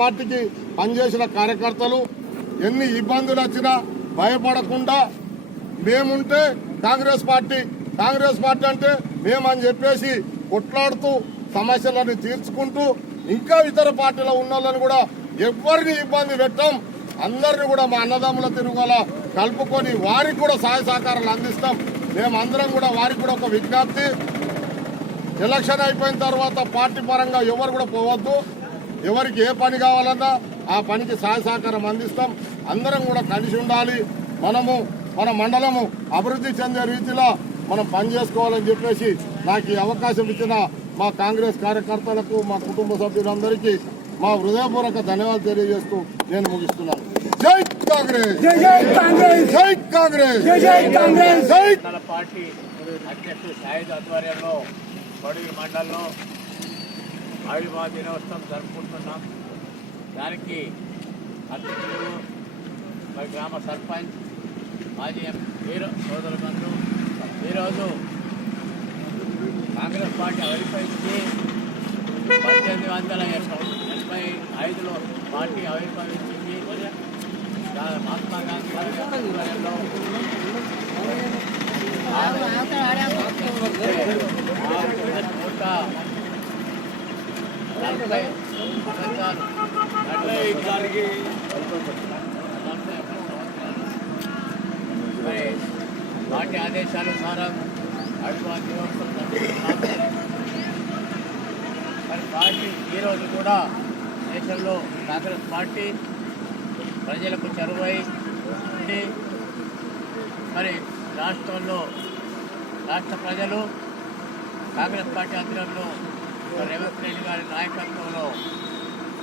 పార్టీకి పనిచేసిన కార్యకర్తలు ఎన్ని ఇబ్బందులు వచ్చినా భయపడకుండా మేముంటే కాంగ్రెస్ పార్టీ అంటే మేమని చెప్పేసి కొట్లాడుతూ సమస్యలను తీర్చుకుంటూ ఇంకా ఇతర పార్టీలో ఉన్న వాళ్ళని కూడా ఎవరిని ఇబ్బంది పెట్టాం. అందరినీ కూడా మా అన్నదమ్ముల తిరుగులా కలుపుకొని వారికి కూడా సహాయ సహకారాలు అందిస్తాం. మేమందరం కూడా వారికి కూడా ఒక విజ్ఞప్తి, ఎలక్షన్ అయిపోయిన తర్వాత పార్టీ పరంగా ఎవరు కూడా పోవద్దు. ఎవరికి ఏ పని కావాలన్నా ఆ పనికి సహాయ సహకారం అందిస్తాం. అందరం కూడా కలిసి ఉండాలి. మన మండలము అభివృద్ధి చెందే రీతిలో మనం పనిచేసుకోవాలని చెప్పేసి నాకు ఈ అవకాశం ఇచ్చిన మా కాంగ్రెస్ కార్యకర్తలకు, మా కుటుంబ సభ్యులందరికీ మా హృదయపూర్వక ధన్యవాదాలు తెలియజేస్తూ నేను ముగిస్తున్నాను. జై కాంగ్రెస్, జై కాంగ్రెస్, జై కాంగ్రెస్, జై కాంగ్రెస్. పార్టీ అధ్యక్షుడు షాహిద్ ఆధ్వర్యంలో బడుగు మండలంలో ఆవిర్భావ దినోత్సవం జరుపుకుంటున్నాం. దానికి అధ్యక్షులు మరి గ్రామ సర్పంచ్ మాజీ వీరు సోదరులందరూ ఈరోజు కాంగ్రెస్ పార్టీ ఆవిర్భవించి 1885లో పార్టీ ఆవిర్భవించింది. మహాత్మా గాంధీ గారి ఆధ్వర్యంలో 40 పార్టీ ఆదేశానుసారం ఆవిర్భావ దినోత్సవం జరుపుకుంటున్నాం. మరి పార్టీ ఈరోజు కూడా దేశంలో కాంగ్రెస్ పార్టీ ప్రజలకు చెరువై ఉండి మరి రాష్ట్రంలో రాష్ట్ర ప్రజలు కాంగ్రెస్ పార్టీ ఆధ్వర్యంలో రేవంత్ రెడ్డి గారి నాయకత్వంలో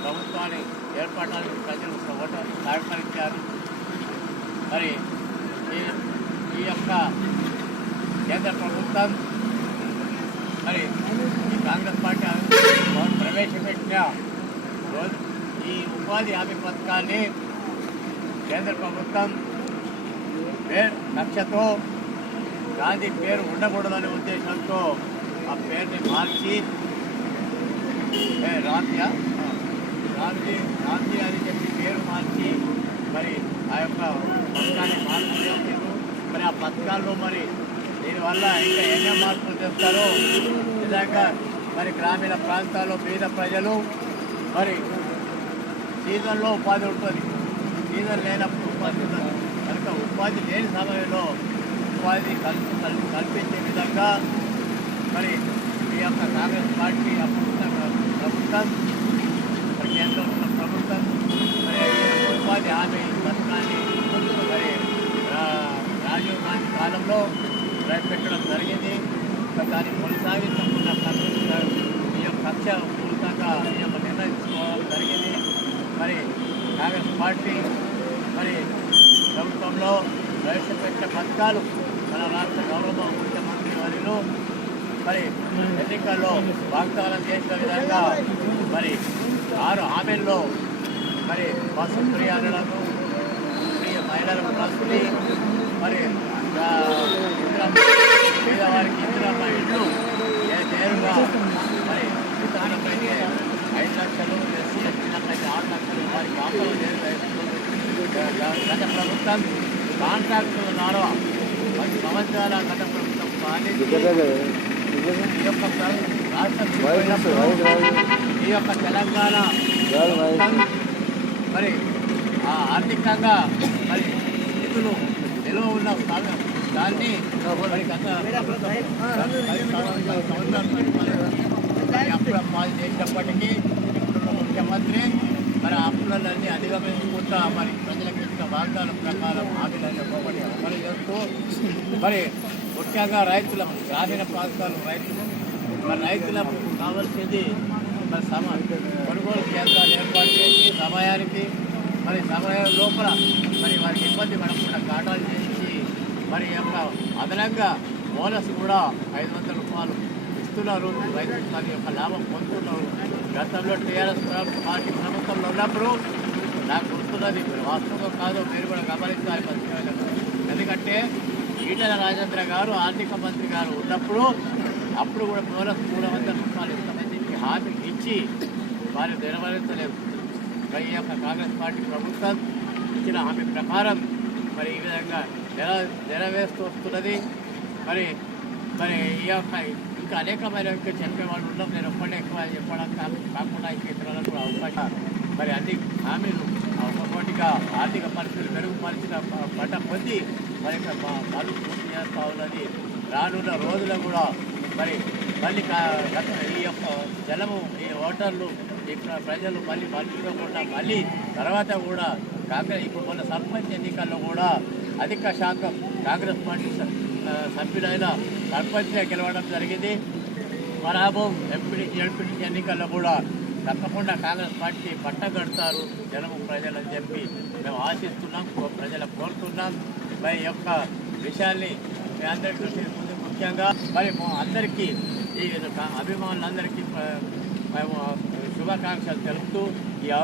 ప్రభుత్వాన్ని ఏర్పడడానికి ప్రజలు ఓటర్లు సహకరించారు. మరి ఈ యొక్క కేంద్ర ప్రభుత్వం మరి ఈ కాంగ్రెస్ పార్టీ ప్రవేశపెట్టిన ఈ ఉపాధి హామీ పథకాన్ని కేంద్ర ప్రభుత్వం లక్ష్యంతో గాంధీ పేరు ఉండకూడదనే ఉద్దేశంతో ఆ పేరుని మార్చి గాంధీ అని చెప్పి పేరు మార్చి మరి ఆ యొక్క పథకాన్ని మార్పు. మరి ఆ పథకాల్లో మరి దీనివల్ల ఇంకా ఎన్నో మార్పులు తెస్తారో నిజంగా మరి గ్రామీణ ప్రాంతాల్లో పేద ప్రజలు మరి సీజన్లో ఉపాధి ఉంటుంది, సీజన్ లేనప్పుడు ఉపాధి ఉండదు. కనుక ఉపాధి లేని సమయంలో ఉపాధి కల్పించే విధంగా మరి ఈ యొక్క కాంగ్రెస్ పార్టీ ప్రభుత్వం మరి కేంద్రంలో ఉన్న ప్రభుత్వం మరి ఉపాధి హామీ పథకాన్ని మరి రాజీవ్ గాంధీ కాలంలో ప్రవేశపెట్టడం జరిగింది. దాన్ని కొనసాగించకుండా ఈ యొక్క కక్షపూరితంగా ఈ యొక్క నిర్ణయం తీసుకోవడం జరిగింది. మరి కాంగ్రెస్ పార్టీ మరి ప్రభుత్వంలో ప్రవేశపెట్టిన పథకాలు మన రాష్ట్ర గౌరవ ముఖ్యమంత్రి వర్యులు మరి ఎన్నికల్లో వాగ్దానం చేసిన విధంగా మరి 6 హామీల్లో మరి బస్సు ప్రయాణాలను మహిళలకు బస్సుని మరి పేదవారికి ఇందిరమ్మ ఇళ్ళు నేరుగా మరి ఇతరులకైతే 5 లక్షలు, ఎస్సీ ఎస్టీలకైతే 6 లక్షలు, వారికి ఆఫర్లు గత ప్రభుత్వం కాంట్రాక్టుల ద్వారా 10 సంవత్సరాల గత ప్రభుత్వం ఈ యొక్క తెలంగాణ మరి ఆర్థికంగా మరి నిధులు నిల్వ ఉన్న దాన్ని మరి గత అప్పులు చేసినప్పటికీ ముఖ్యమంత్రి మరి అప్పులన్నీ అధిగమించుకుంటా మరి ప్రజలకు ఇచ్చిన వాగ్దానం ప్రకారం హామీలను అమలు చేస్తూ మరి ముఖ్యంగా రైతుల గ్రామీణ ప్రాంతాలు రైతులకు కావాల్సింది మరి కొనుగోలు కేంద్రాలు ఏర్పాటు చేసి సమయానికి మరి సమయం లోపల మరి వారికి ఇబ్బంది పడకుండా కాటాలు చేసి మరి యొక్క అదనంగా బోనస్ కూడా 500 రూపాయలు ఇస్తున్నారు. రైతులు దాని యొక్క లాభం పొందుతున్నారు. గతంలో టీఆర్ఎస్ పార్టీ ప్రభుత్వంలో ఉన్నప్పుడు నాకు గుర్తున్నది, వాస్తవం కాదు మీరు కూడా గమనించాలి. ఎందుకంటే ఈటెల రాజేంద్ర గారు ఆర్థిక మంత్రి గారు ఉన్నప్పుడు అప్పుడు కూడా బోనస్ 300 రూపాయలు ఇంతమందికి హామీ ఇచ్చి వారు నెరవేర్చలేదు. మరి ఈ యొక్క కాంగ్రెస్ పార్టీ ప్రభుత్వం ఇచ్చిన హామీ ప్రకారం మరి ఈ విధంగా నెరవేరుస్తూ వస్తున్నది. మరి మరి ఈ యొక్క ఇంకా అనేకమైన ఇంకా చెప్పే వాళ్ళు ఉన్నాం. నేను ఒక్కడే ఎక్కువ చెప్పడం కాకుండా ఇంకా ఇతరులకు కూడా అవకాశం మరి అన్ని హామీలు ఒక్కొక్కటిగా ఆర్థిక పరిస్థితులు మెరుగుపరిచిన పట్ట పొంది మరి పనులు పూర్తి చేస్తూ ఉన్నది. రానున్న రోజుల్లో కూడా మరి మళ్ళీ ఈ యొక్క జలము ఈ ఓటర్లు ఈ ప్రజలు మళ్ళీ మర్చిపోకుండా మళ్ళీ తర్వాత కూడా కాంగ్రెస్ ఇప్పుడు మొన్న సర్పంచ్ ఎన్నికల్లో కూడా అధిక శాతం కాంగ్రెస్ పార్టీ సభ్యులైన సర్పంచ్గా గెలవడం జరిగింది. మరాబో ఎంపీటీ ఎన్నికల్లో కూడా తప్పకుండా కాంగ్రెస్ పార్టీ పట్టగడతారు జనము ప్రజలని చెప్పి మేము ఆశిస్తున్నాం, ప్రజలకు కోరుతున్నాం. మరి యొక్క విషయాన్ని మీ అందరికీ దృష్టి ముఖ్యంగా మరి అందరికీ ఈ అభిమానులందరికీ మేము శుభాకాంక్షలు తెలుపుతూ ఈ